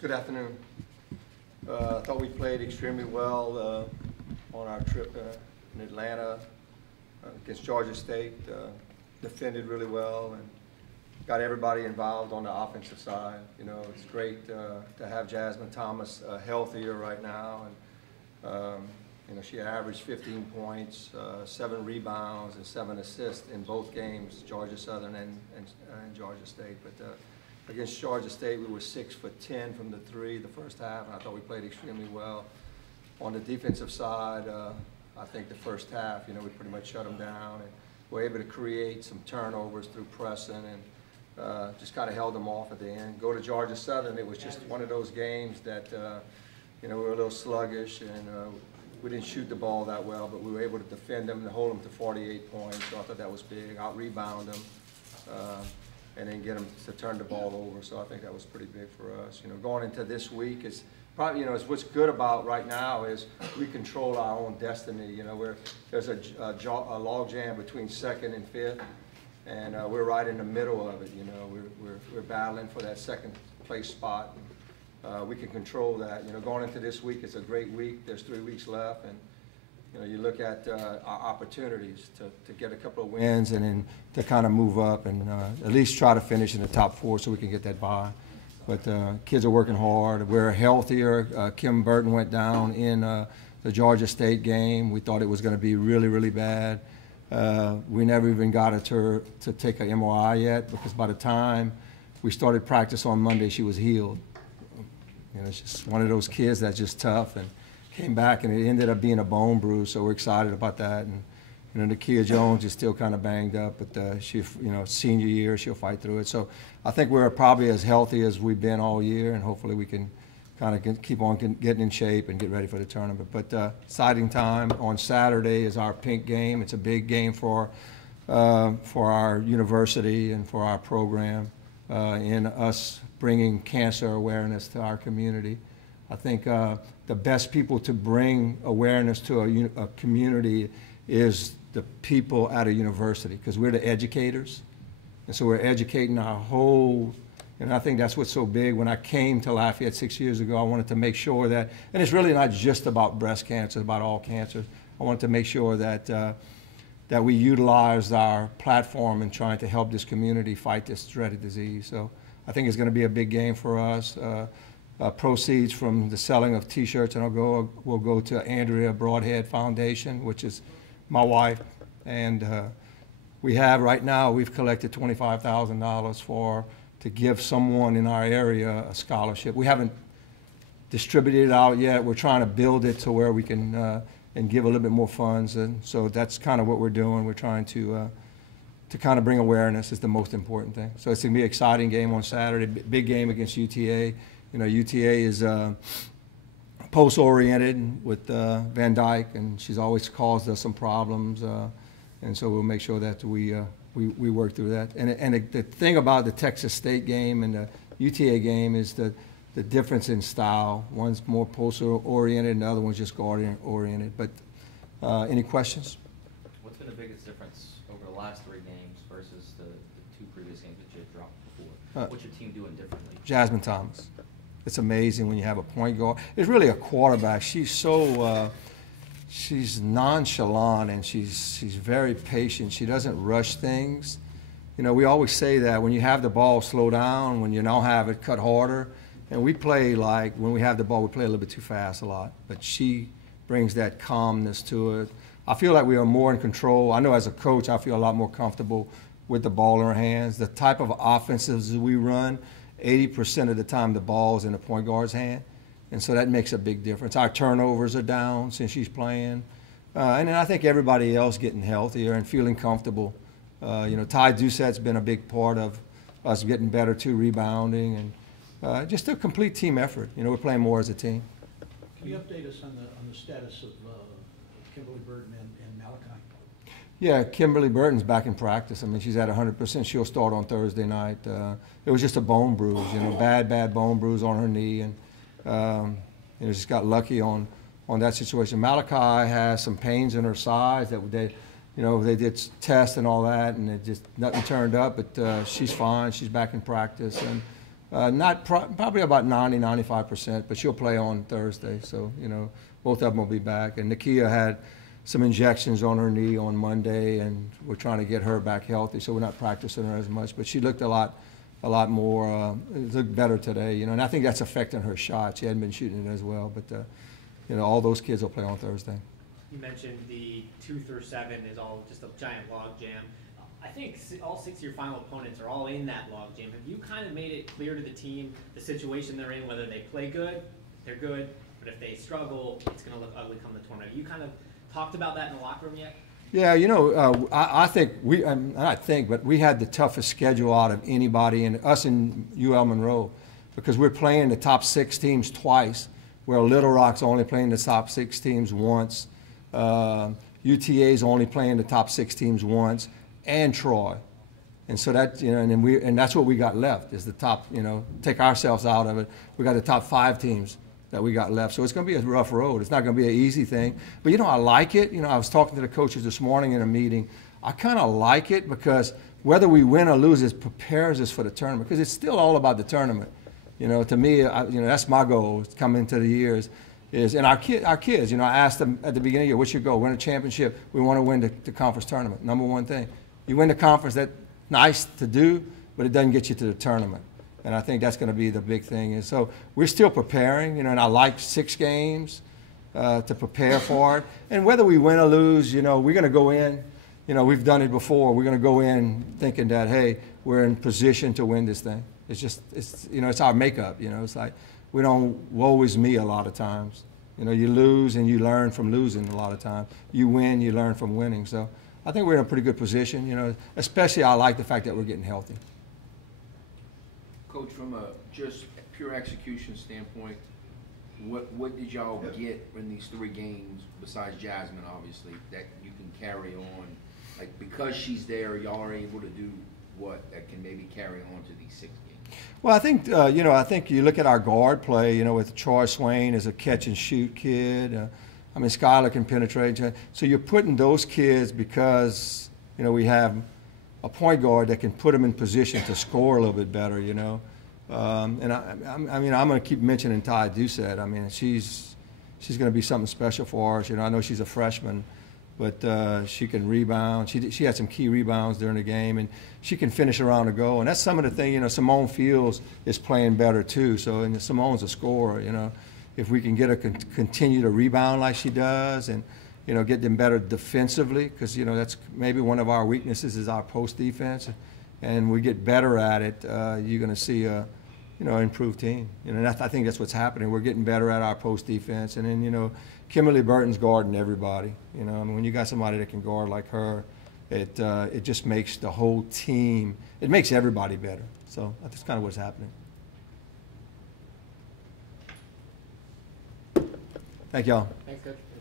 Good afternoon. I thought we played extremely well on our trip in Atlanta against Georgia State. Defended really well and got everybody involved on the offensive side. You know, it's great to have Jasmine Thomas healthier right now. And you know, she averaged 15 points, 7 rebounds, and 7 assists in both games, Georgia Southern and Georgia State. But against Georgia State, we were 6 for 10 from the three the first half, and I thought we played extremely well. On the defensive side, I think the first half, you know, we pretty much shut them down and were able to create some turnovers through pressing and just kind of held them off at the end. Go to Georgia Southern, it was just one of those games that, you know, we were a little sluggish and we didn't shoot the ball that well, but we were able to defend them and hold them to 48 points, so I thought that was big. Out-rebound them. And then get them to turn the ball over. So I think that was pretty big for us. You know, going into this week, it's probably, you know, what's good about right now is we control our own destiny. You know, there's a log jam between second and fifth, and we're right in the middle of it. You know, we're battling for that second place spot. We can control that. You know, going into this week, it's a great week. There's 3 weeks left, and you know, you look at our opportunities to get a couple of wins and then to kind of move up and at least try to finish in the top 4 so we can get that bye. But kids are working hard. We're healthier. Kim Burton went down in the Georgia State game. We thought it was going to be really, really bad. We never even got her to take an MRI yet because by the time we started practice on Monday, she was healed. You know, it's just one of those kids that's just tough. And came back and it ended up being a bone bruise, so we're excited about that. And you know, Nakia Jones is still kind of banged up, but she, you know, senior year, she'll fight through it. So I think we're probably as healthy as we've been all year, and hopefully we can kind of keep on getting in shape and get ready for the tournament. But exciting time on Saturday is our pink game. It's a big game for our university and for our program in us bringing cancer awareness to our community. I think the best people to bring awareness to a community is the people at a university, because we're the educators. And so we're educating our whole, and I think that's what's so big. When I came to Lafayette 6 years ago, I wanted to make sure that, and it's really not just about breast cancer, it's about all cancers. I wanted to make sure that, that we utilized our platform in trying to help this community fight this dreaded disease. So I think it's going to be a big game for us. Proceeds from the selling of T-shirts and will go to Andrea Brodhead Foundation, which is my wife. And we have right now, we've collected $25,000 to give someone in our area a scholarship. We haven't distributed it out yet. We're trying to build it to where we can and give a little bit more funds. And so that's kind of what we're doing. We're trying to kind of bring awareness is the most important thing. So it's going to be an exciting game on Saturday, big game against UTA. You know, UTA is post-oriented with Van Dyke, and she's always caused us some problems, and so we'll make sure that we work through that. And the thing about the Texas State game and the UTA game is the difference in style. One's more post-oriented, and the other one's just guard-oriented. But any questions? What's been the biggest difference over the last 3 games versus the 2 previous games that you had dropped before? What's your team doing differently? Jasmine Thomas. It's amazing when you have a point guard. It's really a quarterback. She's so she's nonchalant and she's very patient. She doesn't rush things. You know, we always say that when you have the ball, slow down. When you don't have it, cut harder. And we play like when we have the ball, we play a little bit too fast a lot. But she brings that calmness to it. I feel like we are more in control. I know as a coach, I feel a lot more comfortable with the ball in our hands. The type of offenses we run, 80% of the time the ball's in the point guard's hand, and so that makes a big difference. Our turnovers are down since she's playing, and then I think everybody else getting healthier and feeling comfortable. You know, Ty Doucette's been a big part of us getting better too, rebounding, and just a complete team effort. You know, we're playing more as a team. Can you update us on the status of Kimberly Burton and Malachi? Yeah, Kimberly Burton's back in practice. I mean, she's at 100%. She'll start on Thursday night. It was just a bone bruise, you know, bad bone bruise on her knee, and you know, just got lucky on that situation. Malachi has some pains in her sides that they did tests and all that, and it just nothing turned up. But she's fine. She's back in practice, and Probably about 95%, but she'll play on Thursday. So, you know, both of them will be back. And Nakia had some injections on her knee on Monday, and we're trying to get her back healthy, so we're not practicing her as much. But she looked a lot more, looked better today, you know, and I think that's affecting her shot. She hadn't been shooting it as well, but, you know, all those kids will play on Thursday. You mentioned the 2 through 7 is all just a giant log jam. I think all 6 of your final opponents are all in that log jam. Have you kind of made it clear to the team the situation they're in, whether they play good, they're good, but if they struggle, it's going to look ugly come the tournament? Have you kind of talked about that in the locker room yet? Yeah, you know, I think but we had the toughest schedule out of anybody, and us in UL Monroe, because we're playing the top 6 teams twice, where Little Rock's only playing the top 6 teams once. UTA's only playing the top 6 teams once, and Troy. And so that, you know, and that's what we got left is the top, you know, take ourselves out of it. We got the top 5 teams that we got left. So it's going to be a rough road. It's not going to be an easy thing. But, you know, I like it. You know, I was talking to the coaches this morning in a meeting. I kind of like it because whether we win or lose, it prepares us for the tournament, because it's still all about the tournament. You know, to me, you know, that's my goal coming into the years. And our kids, you know, I asked them at the beginning of the year, what's your goal? Win a championship. We want to win the conference tournament. Number one thing. You win the conference, that's nice to do, but it doesn't get you to the tournament. And I think that's going to be the big thing. And so we're still preparing, you know, and I like 6 games to prepare for it. And whether we win or lose, you know, we're going to go in, you know, we've done it before. We're going to go in thinking that, hey, we're in position to win this thing. It's just, you know, it's our makeup, you know. It's like we don't woe is me a lot of times. You know, you lose and you learn from losing a lot of times. You win, you learn from winning. So I think we're in a pretty good position, you know, especially I like the fact that we're getting healthy. Coach, from a just pure execution standpoint, what did y'all get in these 3 games, besides Jasmine, obviously, that you can carry on? Like, because she's there, y'all are able to do what that can maybe carry on to these 6 games? Well, I think, you know, I think you look at our guard play, you know, with Troy Swain as a catch-and-shoot kid. I mean, Skylar can penetrate. So you're putting those kids because, you know, we have a point guard that can put them in position to score a little bit better, you know. And I mean, I'm going to keep mentioning Ty Doucette. I mean, she's going to be something special for us. You know, I know she's a freshman, but she can rebound. She had some key rebounds during the game, and she can finish around the goal. And that's some of the thing, you know, Simone Fields is playing better too. So, and Simone's a scorer, you know. If we can get her continue to rebound like she does, and, you know, get them better defensively, because, you know, that's maybe one of our weaknesses is our post defense, and we get better at it, you're going to see a, you know, improved team. You know, and I think that's what's happening. We're getting better at our post defense, and then, you know, Kimberly Burton's guarding everybody. You know, I mean, when you got somebody that can guard like her, it just makes the whole team, it makes everybody better. So that's kind of what's happening. Thank y'all. Thanks, Coach.